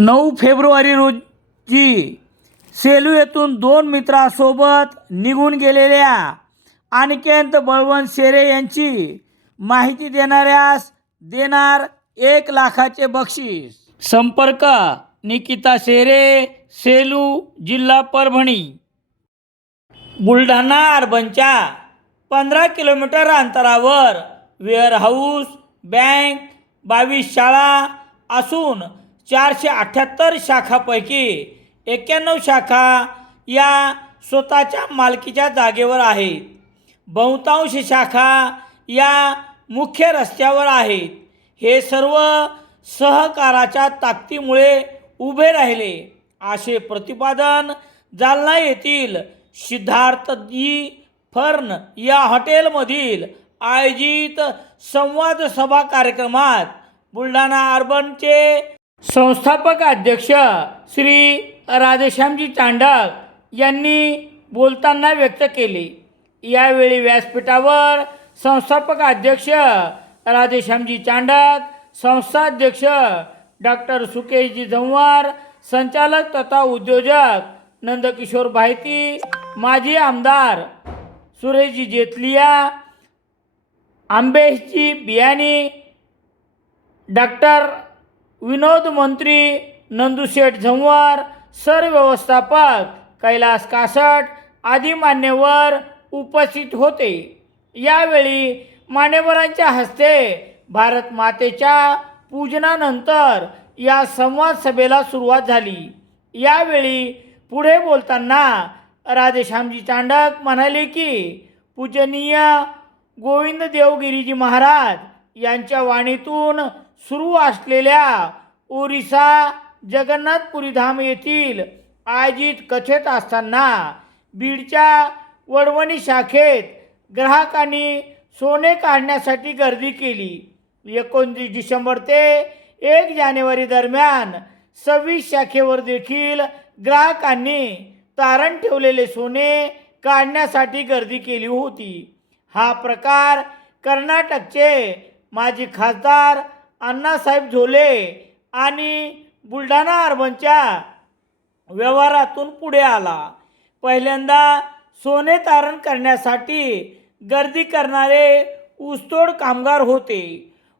9 February रोजी सेलू येथून 2 मित्रांसोबत निघून गेलेल्या अनिकेत बळवंत शेरे यांची माहिती देणाऱ्यास देणार 1 लाखाचे बक्षीस। संपर्क निकिता शेरे, सेलू, जिल्हा परभणी। बुलढाणा अर्बनच्या 15 किलोमीटर अंतरावर वेअरहाऊस, बँक, 22 शाळा असून 478 शाखांपैकी 91 शाखा या स्वतःच्या मालकीच्या जागेवर आहेत। बहुतांश शाखा या मुख्य रस्त्यावर आहेत। हे सर्व सहकाराच्या ताकदीमुळे उभे राहिले, असे प्रतिपादन जालना येथील सिद्धार्थजी फर्न या हॉटेलमधील आयोजित संवाद सभा कार्यक्रमात बुलढाणा अर्बनचे संस्थापक अध्यक्ष श्री राधेश्यामजी चांडक यांनी बोलताना व्यक्त केले। यावेळी व्यासपीठावर संस्थापक अध्यक्ष राधेश्यामजी चांडक, संस्थाध्यक्ष डॉक्टर सुकेशजी झंवर, संचालक तथा उद्योजक नंदकिशोर भायती, माजी आमदार सुरेशजी जेतलिया, आंबेशजी बियाणी, डॉक्टर विनोद मंत्री नंदुशेठ झंवर, सरव्यवस्थापक कैलास कासट आदी मान्यवर उपस्थित होते। यावेळी मान्यवरांच्या हस्ते भारत मातेच्या पूजनानंतर या संवाद सभेला सुरुवात झाली। यावेळी पुढे बोलताना राधेश्यामजी चांडक म्हणाले की पूजनीय गोविंद देवगिरीजी महाराज यांच्या वाणीतून सुरू असलेल्या ओरिसा जगन्नाथपुरी धाम येथील आयोजित कथेत असताना बीडच्या वडवणी शाखेत ग्राहकांनी सोने काढण्यासाठी गर्दी केली। 29 डिसेंबर ते 1 जानेवारी दरम्यान 26 शाखेवर देखील ग्राहकांनी तारण ठेवलेले सोने काढण्यासाठी गर्दी केली होती। हा प्रकार कर्नाटकचे माजी खासदार अण्णासाहेब झोले आणि बुलढाणा अर्बनच्या व्यवहारातून पुढे आला। पहिल्यांदा सोने तारण करण्यासाठी गर्दी करणारे ऊसतोड कामगार होते।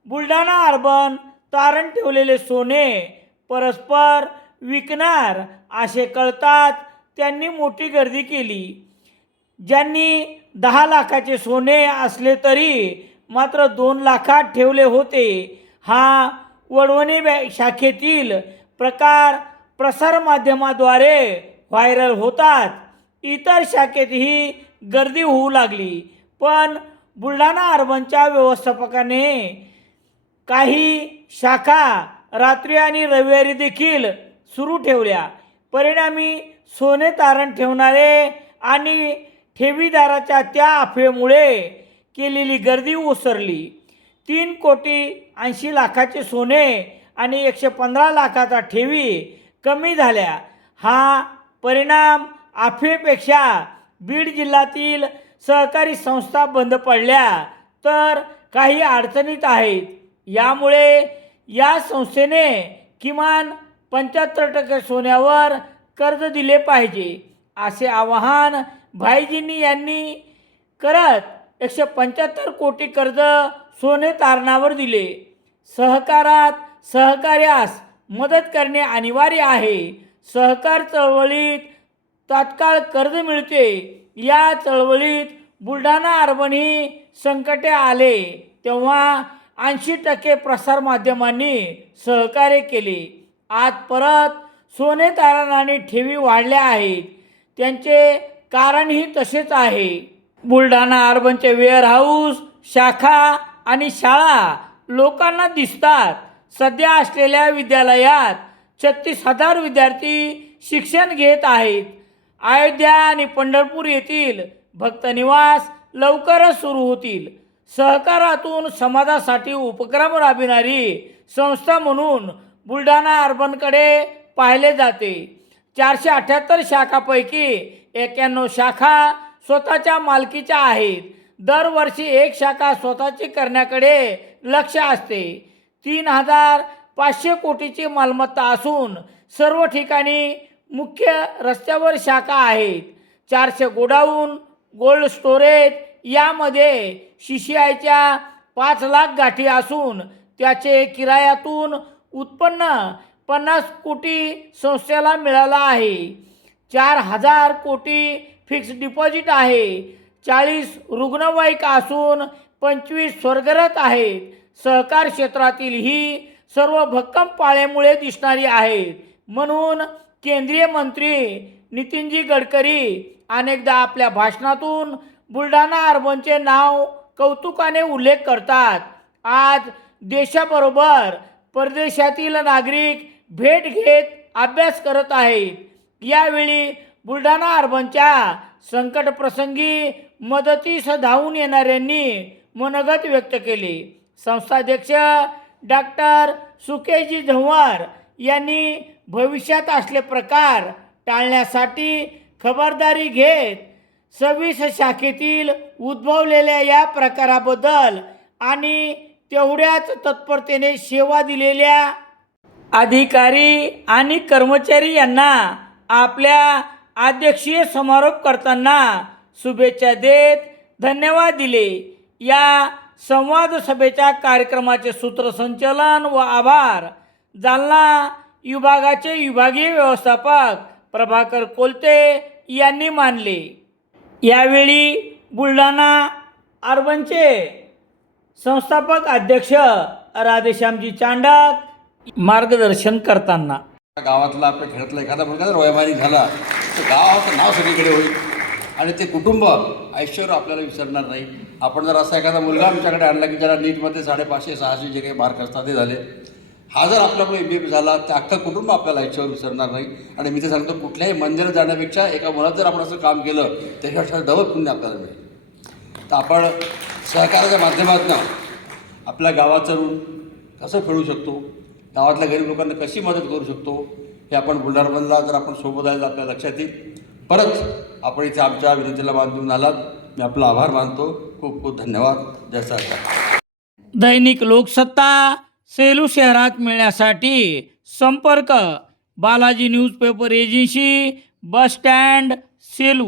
बुलढाणा अर्बन तारण ठेवलेले सोने परस्पर विकणार असे कळताच त्यांनी मोठी गर्दी केली। ज्यांनी 10 लाखाचे सोने असले तरी मात्र 2 लाखात ठेवले होते। हा वडवणी शाखेतील प्रकार प्रसारमाध्यमाद्वारे व्हायरल होतात इतर शाखेतही गर्दी होऊ लागली, पण बुलढाणा अर्बनच्या व्यवस्थापकाने काही शाखा रात्री आणि रविवारी देखील सुरू ठेवल्या। परिणामी सोने तारण ठेवणारे आणि ठेवीदाराच्या त्या अफवेमुळे केलेली गर्दी ओसरली। 3,80,00,000चे सोने आणि 115 लाखाचा ठेवी कमी झाल्या। हा परिणाम अफवेपेक्षा बीड जिल्ह्यातील सहकारी संस्था बंद पडल्या तर काही अडचणीत आहेत। यामुळे या संस्थेने किमान 75% सोन्यावर कर्ज दिले पाहिजे, असे आवाहन भाईजींनी यांनी करत 175 कोटी कर्ज सोने तारणावर दिले। सहकारात सहकार्यास मदत करणे अनिवार्य आहे। सहकार चळवळीत तात्काळ कर्ज मिळते। या चळवळीत बुलढाणा अर्बनही संकटे आले तेव्हा 80% प्रसारमाध्यमांनी सहकार्य केले। आज परत सोने तारण आणि ठेवी वाढल्या आहेत, त्यांचे कारणही तसेच आहे। बुलढाणा अर्बनचे वेअरहाऊस, शाखा आणि शाळा लोकांना दिसतात। सध्या असलेल्या विद्यालयात 36,000 विद्यार्थी शिक्षण घेत आहेत। अयोध्या आणि पंढरपूर येथील भक्तनिवास लवकरच सुरू होतील। सहकारातून समाजासाठी उपक्रम राबविणारी संस्था म्हणून बुलढाणा अर्बनकडे पाहिले जाते। 478 शाखांपैकी 91 शाखा स्वतःच्या मालकीच्या आहेत। दरवर्षी 1 शाखा स्वतःची करण्याकडे लक्ष असते। 3,000 500 कोटीची मालमत्ता असून सर्व ठिकाणी मुख्य रस्त्यावर शाखा आहेत. 400 गोडाऊन, कोल्ड स्टोरेज यामध्ये CCIच्या 5 लाख गाठी असून त्याचे किरायातून उत्पन्न 50 कोटी संस्थेला मिळाला आहे. 4000 कोटी फिक्स डिपॉझिट आहे. 40 रुग्णवाहिका असून 25 स्वर्गरत आहेत. सहकार क्षेत्रातील ही सर्व भक्कम पाळेमुळे दिसणारी आहेत. म्हणून केंद्रीय मंत्री नितीनजी गडकरी अनेकदा आपल्या भाषणातून बुलढाणा अर्बनचे नाव कौतुकाने उल्लेख करतात. आज देशाबरोबर परदेशातील नागरिक भेट घेत अभ्यास करत आहेत. यावेळी बुलढाणा अर्बनच्या संकटप्रसंगी मदतीस धावून येणाऱ्यांनी मनोगत व्यक्त केले. संस्थाध्यक्ष डॉक्टर सुकेशजी झंवर यांनी भविष्यात असले प्रकार टाळण्यासाठी खबरदारी घेत 26 शाखेतील उद्भवलेल्या या प्रकाराबद्दल आणि तेवढ्याच तत्परतेने सेवा दिलेल्या अधिकारी आणि कर्मचारी यांना आपल्या अध्यक्षीय समारोप करताना शुभेच्छा देत धन्यवाद दिले. या संवाद सभेच्या कार्यक्रमाचे सूत्रसंचालन व आभार जालना विभागाचे विभागीय व्यवस्थापक प्रभाकर कोलते यांनी मानले. यावेळी बुलढाणा अर्बनचे संस्थापक अध्यक्ष राधेश्यामजी चांडक मार्गदर्शन करताना गावातला आपल्या खेळातला एखादा मुलगा जर वैमानिक झाला तर गावाचं नाव सगळीकडे होईल आणि ते कुटुंब आयुष्यावर आपल्याला विसरणार नाही. आपण जर असा एखादा मुलगा आमच्याकडे आणला की ज्याला नीटमध्ये 550-600 जे काही मार्क असतात ते झाले, हा जर आपल्याकडे MBA झाला तर अख्खं कुटुंब आपल्याला आयुष्यावर विसरणार नाही. आणि मी ते सांगतो, कुठल्याही मंदिरात जाण्यापेक्षा एका मुलात जर आपण असं काम केलं त्याच्यापेक्षा डबल पुण्य आपल्याला मिळेल. तर आपण सहकार्याच्या माध्यमातून आपल्या गावाचं ऋण कसं फेडू शकतो, गावातल्या गरीब लोकांना कशी मदत करू शकतो हे आपण बुलढाणाला जर आपण सोबत आहे तर आपल्या लक्षात येईल. परत आपण इथे आमच्या विनंतीला मान देऊन आलात, मी आपला आभार मानतो. खूप खूप धन्यवाद. जय सरकार. दैनिक लोकसत्ता सेलू शहरात मिळण्यासाठी संपर्क Balaji newspaper agency, bus stand, Selu.